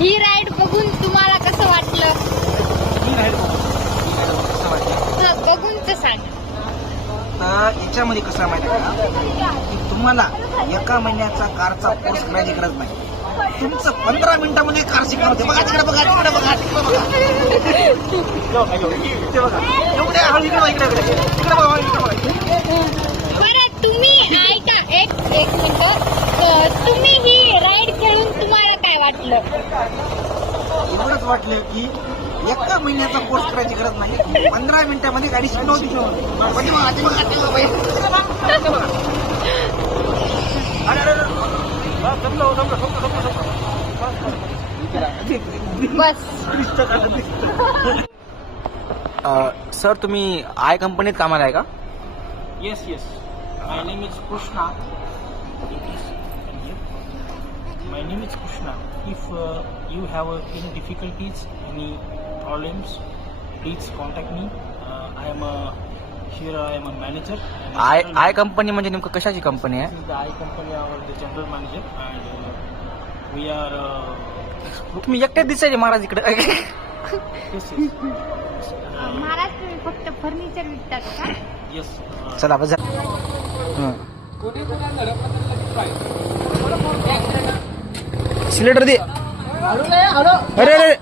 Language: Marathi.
ही राईड बघून तुम्हाला कसं वाटलं? बघून तर सांग. तर याच्यामध्ये कसं आहे माहिती आहे का की तुम्हाला एका महिन्याचा कारचा कोर्स करायची गरज नाही. तुमचं 15 मिनिटामध्ये कार शिकणार होते. बघा तिकडे बघा तिकडे बघा तिकडे बघा एवढ्या हळू इकडे इकडे इकडे इकडे बघा इकडे बघा. बरं तुम्ही ऐका एक मिनिट. तुम्ही ही राईड खेळून तुम्हाला काय वाटलं? एवढंच वाटलं की एका महिन्याचा कोर्स करायची गरज नाही. 15 मिनिटामध्ये गाडी शिकणार होती. म्हणजे मग आधी बघा ते बघा. अरे अरे बस. सर तुम्ही आय कंपनीत कामाला आहे का? Yes, yes. My name is Krishna. My name is Krishna. If you have any difficulties, any problems, please contact me. I am a manager. I company म्हणजे नेमकं कशाची कंपनी आहे? This is the I company, the general manager, and we are. तुम्ही एकटेच दिसायचे महाराज इकडे. Yes, yes. महाराज तुम्ही फक्त फर्निचर विकतात का? Yes. चला बस. सिलेंडर दे. अरे अरे